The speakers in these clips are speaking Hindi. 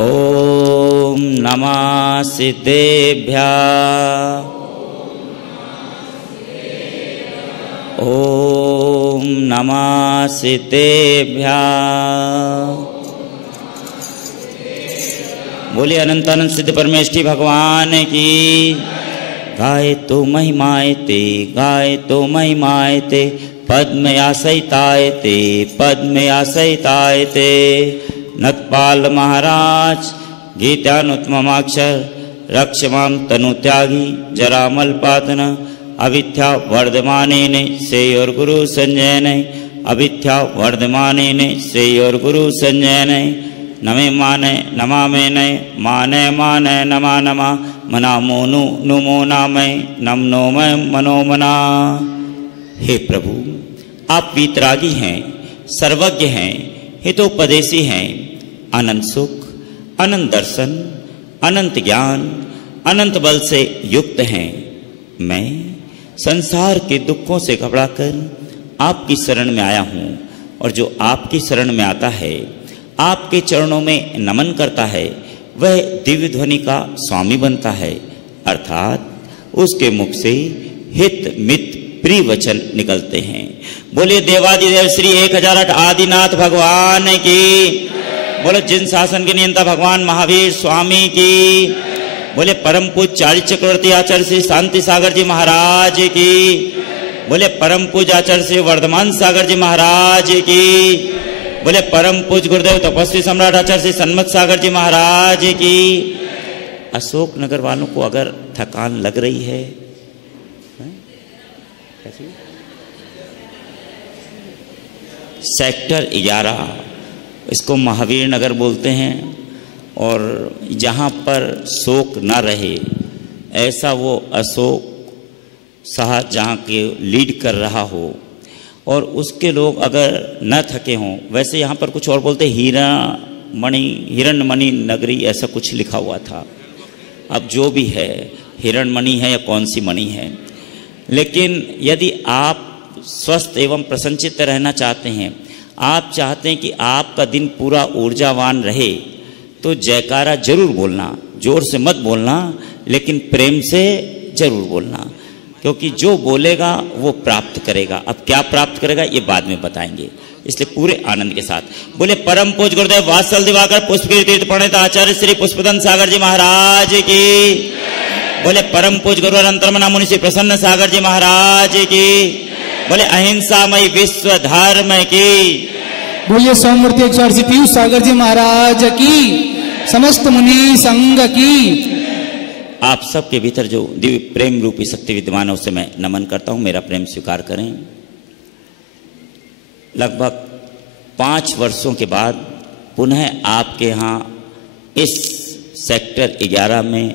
ओम नमः सिद्धेभ्यः। ओम नमः सिद्धेभ्यः। बोलिए अनंत अनंत सिद्ध परमेष्ठी भगवान की। गाय तो महिमाए ते, गाय तो महिमाए ते, पद्मयासयिताय ते, पद्मयासयिताय ते। नतपाल महाराज गीतानुत्तमाक्षर रक्षमां तनुत्यागी जरामलपातन अविद्या वर्धमानेन श्रेयोर्गुरु संजयन अविद्या वर्धमानेन श्रेयोर्गुरु संजयन नमे माने नमामेन माने माने नमा नमा मना मोनु नुमो नामे नम नोमय मनोमना। हे प्रभु, आप वीतरागी हैं, सर्वज्ञ हैं, हितोपदेशी हैं, अनंत सुख, अनंत दर्शन, अनंत ज्ञान, अनंत बल से युक्त हैं। मैं संसार के दुखों से घबराकर आपकी शरण में आया हूँ, और जो आपकी शरण में आता है, आपके चरणों में नमन करता है, वह दिव्य ध्वनि का स्वामी बनता है, अर्थात उसके मुख से हित मित प्रिय वचन निकलते हैं। बोलिए देवादिदेव श्री 1008 आदिनाथ भगवान की। बोले जिन शासन के नियंता भगवान महावीर स्वामी की। बोले परम पूज्य चार्य चक्रवर्ती आचार्य श्री शांति सागर जी महाराज की। बोले परम पूज्य आचार्य श्री वर्धमान सागर जी महाराज की। बोले परम पूज्य गुरुदेव तपस्वी सम्राट आचार्य श्री सन्मत सागर जी महाराज की। अशोक नगर वालों को अगर थकान लग रही है, सेक्टर 11 इसको महावीर नगर बोलते हैं, और जहाँ पर शोक न रहे ऐसा वो अशोक शाह जहाँ के लीड कर रहा हो, और उसके लोग अगर न थके हों। वैसे यहाँ पर कुछ और बोलते, हिरणमणि नगरी ऐसा कुछ लिखा हुआ था। अब जो भी है, हिरणमणि है या कौन सी मणि है, लेकिन यदि आप स्वस्थ एवं प्रसन्नचित्त रहना चाहते हैं, आप चाहते हैं कि आपका दिन पूरा ऊर्जावान रहे, तो जयकारा जरूर बोलना। जोर से मत बोलना, लेकिन प्रेम से जरूर बोलना, क्योंकि जो बोलेगा वो प्राप्त करेगा। अब क्या प्राप्त करेगा ये बाद में बताएंगे, इसलिए पूरे आनंद के साथ बोले परम पूज्य गुरुदेव वात्सल दिवाकर पुष्पगिरि तीर्थ पंडित आचार्य श्री पुष्पदन सागर जी महाराज की। बोले परम पूज्य गुरु अंतरमना मुनि श्री प्रसन्न सागर जी महाराज की। बोले अहिंसामय विश्व धर्म की। बोलिए सौमूर्ति 108 पीयूष सागर जी महाराज की, समस्त मुनि संघ की। आप सबके भीतर जो दिव्य प्रेम रूपी शक्ति विद्यमान है उससे मैं नमन करता हूं, मेरा प्रेम स्वीकार करें। लगभग 5 वर्षों के बाद पुनः आपके यहाँ इस सेक्टर 11 में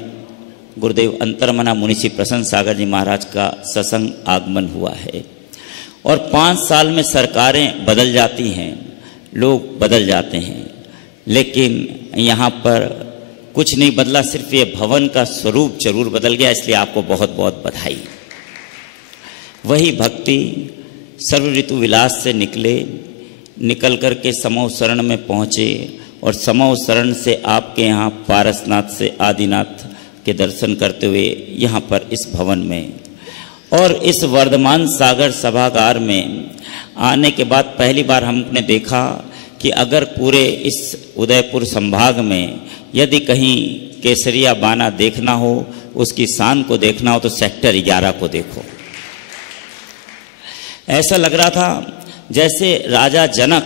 गुरुदेव अंतरमना मुनि श्री प्रसन्न सागर जी महाराज का सत्संग आगमन हुआ है। और 5 साल में सरकारें बदल जाती हैं, लोग बदल जाते हैं, लेकिन यहाँ पर कुछ नहीं बदला, सिर्फ ये भवन का स्वरूप जरूर बदल गया। इसलिए आपको बहुत बहुत बधाई। वही भक्ति सर्व ऋतु विलास से निकल कर के समूह शरण में पहुँचे, और समूह शरण से आपके यहाँ पारसनाथ से आदिनाथ के दर्शन करते हुए यहाँ पर इस भवन में और इस वर्धमान सागर सभागार में आने के बाद पहली बार हमने देखा कि अगर पूरे इस उदयपुर संभाग में यदि कहीं केसरिया बाना देखना हो, उसकी शान को देखना हो, तो सेक्टर 11 को देखो। ऐसा लग रहा था जैसे राजा जनक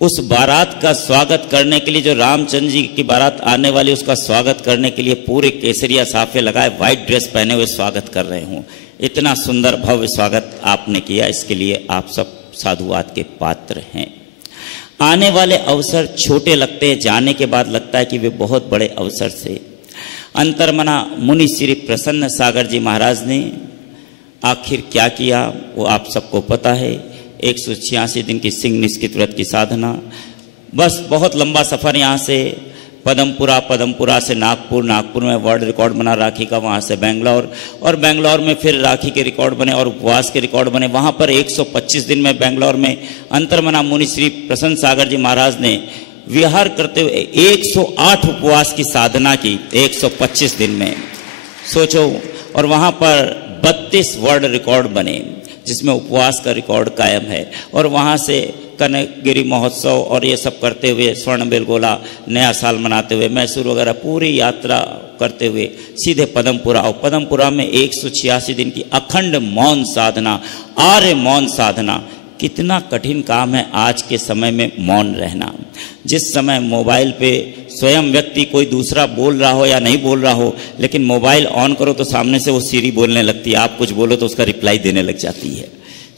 उस बारात का स्वागत करने के लिए, जो रामचंद्र जी की बारात आने वाली, उसका स्वागत करने के लिए पूरे केसरिया साफे लगाए, व्हाइट ड्रेस पहने हुए स्वागत कर रहे हों। इतना सुंदर भव्य स्वागत आपने किया, इसके लिए आप सब साधुवाद के पात्र हैं। आने वाले अवसर छोटे लगते हैं, जाने के बाद लगता है कि वे बहुत बड़े अवसर से। अंतरमना मुनि श्री प्रसन्न सागर जी महाराज ने आखिर क्या किया वो आप सबको पता है। 186 दिन की सिंह निष्कित व्रत की साधना, बस बहुत लंबा सफ़र यहाँ से पदमपुरा से नागपुर, नागपुर में वर्ल्ड रिकॉर्ड बना राखी का, वहाँ से बेंगलोर, और बेंगलोर में फिर राखी के रिकॉर्ड बने और उपवास के रिकॉर्ड बने। वहाँ पर 125 दिन में बेंगलोर में अंतर्मना मुनि श्री प्रसन्न सागर जी महाराज ने विहार करते हुए 108 उपवास की साधना की 125 दिन में, सोचो। और वहाँ पर 32 वर्ल्ड रिकॉर्ड बने जिसमें उपवास का रिकॉर्ड कायम है। और वहाँ से कनकगिरी महोत्सव और ये सब करते हुए, स्वर्ण बेलगोला, नया साल मनाते हुए, मैसूर वगैरह पूरी यात्रा करते हुए सीधे पदमपुरा। और पदमपुरा में 186 दिन की अखंड मौन साधना, आर्य मौन साधना। कितना कठिन काम है आज के समय में मौन रहना। जिस समय मोबाइल पे स्वयं व्यक्ति कोई दूसरा बोल रहा हो या नहीं बोल रहा हो, लेकिन मोबाइल ऑन करो तो सामने से वो सीरी बोलने लगती है, आप कुछ बोलो तो उसका रिप्लाई देने लग जाती है।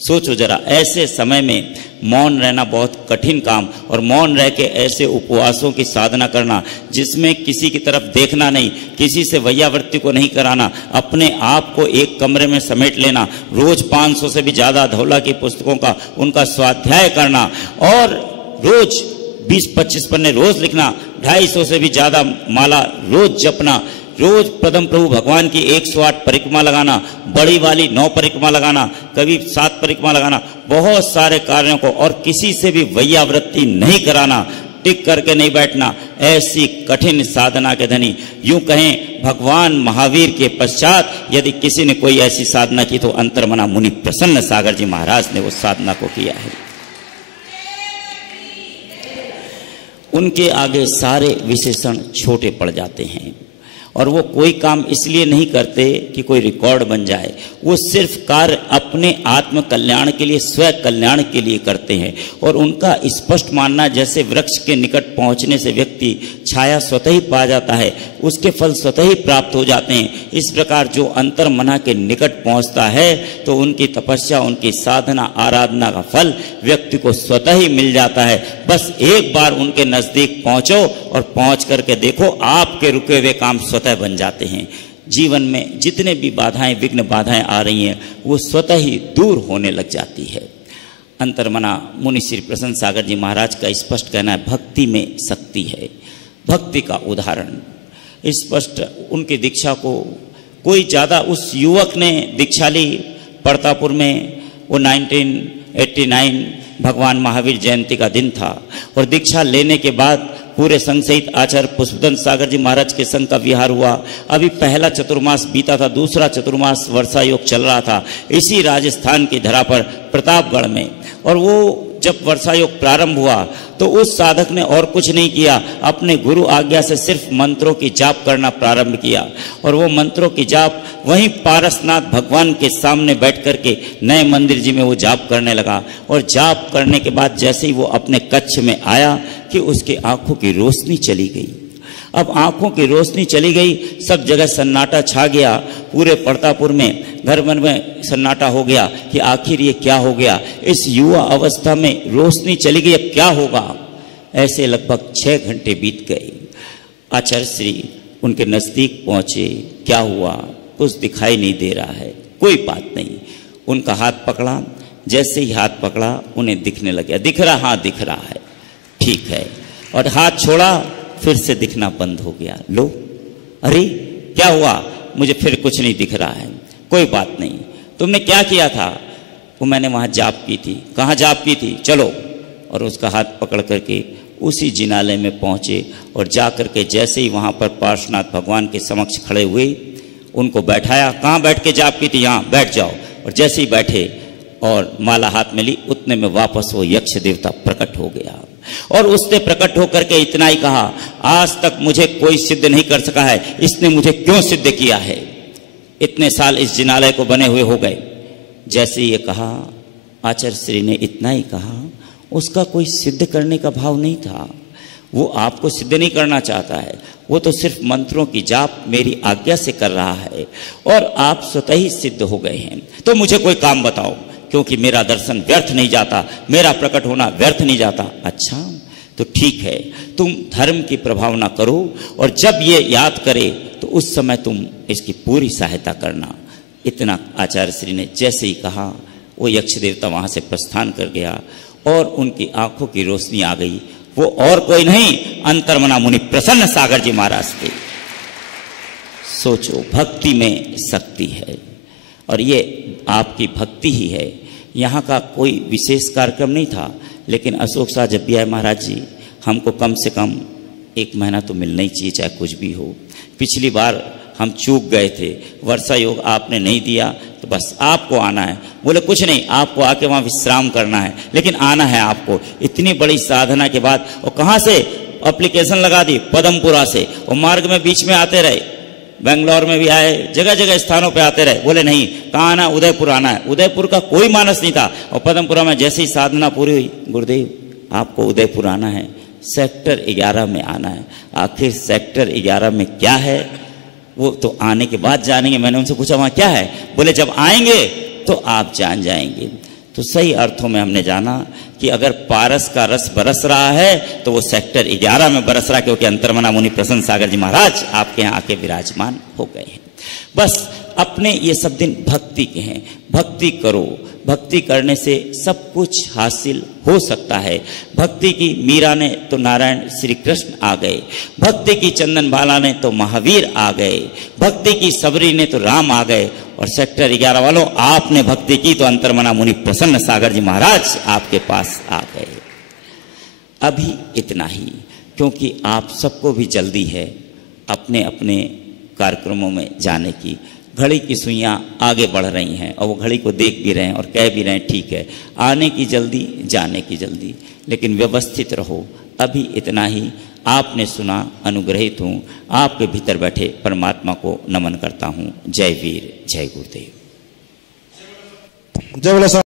सोचो जरा, ऐसे समय में मौन रहना बहुत कठिन काम, और मौन रह के ऐसे उपवासों की साधना करना जिसमें किसी की तरफ देखना नहीं, किसी से वैयावृत्ति को नहीं कराना, अपने आप को एक कमरे में समेट लेना, रोज 500 से भी ज़्यादा धौला की पुस्तकों का उनका स्वाध्याय करना, और रोज 20-25 पन्ने रोज लिखना, 250 से भी ज़्यादा माला रोज जपना, रोज पदम प्रभु भगवान की 108 परिक्रमा लगाना, बड़ी वाली 9 परिक्रमा लगाना, कभी 7 परिक्रमा लगाना, बहुत सारे कार्यों को, और किसी से भी वैयावृत्ति नहीं कराना, टिक करके नहीं बैठना। ऐसी कठिन साधना के धनी, यूं कहें भगवान महावीर के पश्चात यदि किसी ने कोई ऐसी साधना की तो अंतर्मना मुनि प्रसन्न सागर जी महाराज ने वो साधना को किया है। उनके आगे सारे विशेषण छोटे पड़ जाते हैं, और वो कोई काम इसलिए नहीं करते कि कोई रिकॉर्ड बन जाए, वो सिर्फ कार्य अपने आत्म कल्याण के लिए, स्व कल्याण के लिए करते हैं। और उनका स्पष्ट मानना, जैसे वृक्ष के निकट पहुंचने से व्यक्ति छाया स्वतः ही पा जाता है, उसके फल स्वतः ही प्राप्त हो जाते हैं, इस प्रकार जो अंतर्मना के निकट पहुंचता है तो उनकी तपस्या, उनकी साधना, आराधना का फल व्यक्ति को स्वतः ही मिल जाता है। बस एक बार उनके नजदीक पहुंचो और पहुंच करके देखो, आपके रुके हुए काम स्वतः बन जाते हैं। जीवन में जितने भी बाधाएं, विघ्न बाधाएं आ रही हैं, वो स्वतः ही दूर होने लग जाती है। अंतर्मना मुनि श्री प्रसन्न सागर जी महाराज का स्पष्ट कहना है, भक्ति में शक्ति है। भक्ति का उदाहरण स्पष्ट, उनकी दीक्षा को कोई ज़्यादा, उस युवक ने दीक्षा ली परतापुर में, वो 1989 भगवान महावीर जयंती का दिन था, और दीक्षा लेने के बाद पूरे संघ सहित आचार्य पुष्पदंत सागर जी महाराज के संघ का विहार हुआ। अभी पहला चतुर्मास बीता था, दूसरा चतुर्मास वर्षा योग चल रहा था इसी राजस्थान की धरा पर प्रतापगढ़ में। और वो जब वर्षा योग प्रारंभ हुआ तो उस साधक ने और कुछ नहीं किया, अपने गुरु आज्ञा से सिर्फ मंत्रों की जाप करना प्रारंभ किया। और वो मंत्रों की जाप वहीं पारसनाथ भगवान के सामने बैठ करके नए मंदिर जी में वो जाप करने लगा। और जाप करने के बाद जैसे ही वो अपने कक्ष में आया कि उसकी आंखों की रोशनी चली गई। अब आंखों की रोशनी चली गई, सब जगह सन्नाटा छा गया, पूरे परतापुर में घर भर में सन्नाटा हो गया कि आखिर ये क्या हो गया, इस युवा अवस्था में रोशनी चली गई, अब क्या होगा। ऐसे लगभग 6 घंटे बीत गए। आचार्य श्री उनके नज़दीक पहुँचे, क्या हुआ, कुछ दिखाई नहीं दे रहा है, कोई बात नहीं। उनका हाथ पकड़ा, जैसे ही हाथ पकड़ा उन्हें दिखने लग गया, दिख रहा, हाँ दिख रहा है, ठीक है। और हाथ छोड़ा, फिर से दिखना बंद हो गया। लो, अरे क्या हुआ, मुझे फिर कुछ नहीं दिख रहा है। कोई बात नहीं, तुमने क्या किया था? वो मैंने वहाँ जाप की थी। कहाँ जाप की थी? चलो। और उसका हाथ पकड़ करके उसी जिनालय में पहुँचे, और जा करके जैसे ही वहाँ पर पार्श्वनाथ भगवान के समक्ष खड़े हुए, उनको बैठाया। कहाँ बैठ के जाप की थी? यहाँ बैठ जाओ। और जैसे ही बैठे और माला हाथ में ली, उतने में वापस वो यक्ष देवता प्रकट हो गया। और उसने प्रकट होकर के इतना ही कहा, आज तक मुझे कोई सिद्ध नहीं कर सका है, इसने मुझे क्यों सिद्ध किया है? इतने साल इस जिनालय को बने हुए हो गए। जैसे ये कहा, आचार्य श्री ने इतना ही कहा, उसका कोई सिद्ध करने का भाव नहीं था। वो आपको सिद्ध नहीं करना चाहता है, वो तो सिर्फ मंत्रों की जाप मेरी आज्ञा से कर रहा है, और आप स्वतः ही सिद्ध हो गए हैं। तो मुझे कोई काम बताओ, क्योंकि मेरा दर्शन व्यर्थ नहीं जाता, मेरा प्रकट होना व्यर्थ नहीं जाता। अच्छा तो ठीक है, तुम धर्म की प्रभावना करो, और जब ये याद करे तो उस समय तुम इसकी पूरी सहायता करना। इतना आचार्य श्री ने जैसे ही कहा, वो यक्ष देवता वहाँ से प्रस्थान कर गया, और उनकी आंखों की रोशनी आ गई। वो और कोई नहीं, अंतर्मना मुनि प्रसन्न सागर जी महाराज थे। सोचो, भक्ति में शक्ति है और ये आपकी भक्ति ही है। यहाँ का कोई विशेष कार्यक्रम नहीं था, लेकिन अशोक शाह जब भी आए, महाराज जी हमको कम से कम 1 महीना तो मिलना ही चाहिए, चाहे कुछ भी हो। पिछली बार हम चूक गए थे, वर्षा योग आपने नहीं दिया, तो बस आपको आना है। बोले कुछ नहीं, आपको आके वहाँ विश्राम करना है, लेकिन आना है आपको। इतनी बड़ी साधना के बाद, और कहाँ से एप्लीकेशन लगा दी? पदमपुरा से। और मार्ग में बीच में आते रहे, बेंगलोर में भी आए, जगह जगह स्थानों पे आते रहे। बोले नहीं, कहाँ आना? उदयपुर आना है। उदयपुर का कोई मानस नहीं था। और पदमपुरा में जैसे ही साधना पूरी हुई, गुरुदेव आपको उदयपुर आना है, सेक्टर 11 में आना है। आखिर सेक्टर 11 में क्या है वो तो आने के बाद जानेंगे। मैंने उनसे पूछा वहाँ क्या है? बोले जब आएंगे तो आप जान जाएंगे। तो सही अर्थों में हमने जाना कि अगर पारस का रस बरस रहा है तो वो सेक्टर 11 में बरस रहा है, क्योंकि अंतर्मना मुनि प्रसन्न सागर जी महाराज आपके यहाँ आके विराजमान हो गए हैं। बस अपने ये सब दिन भक्ति के हैं। भक्ति करो, भक्ति करने से सब कुछ हासिल हो सकता है। भक्ति की मीरा ने तो नारायण श्री कृष्ण आ गए, भक्ति की चंदन बाला ने तो महावीर आ गए, भक्ति की सबरी ने तो राम आ गए, और सेक्टर 11 वालों आपने भक्ति की तो अंतर्मना मुनि प्रसन्न सागर जी महाराज आपके पास आ गए। अभी इतना ही, क्योंकि आप सबको भी जल्दी है अपने अपने कार्यक्रमों में जाने की। घड़ी की सुइयां आगे बढ़ रही हैं और वो घड़ी को देख भी रहे हैं और कह भी रहे हैं ठीक है, आने की जल्दी, जाने की जल्दी, लेकिन व्यवस्थित रहो। अभी इतना ही। आपने सुना, अनुग्रहित हूँ। आपके भीतर बैठे परमात्मा को नमन करता हूँ। जय वीर, जय गुरुदेव। जय बोला।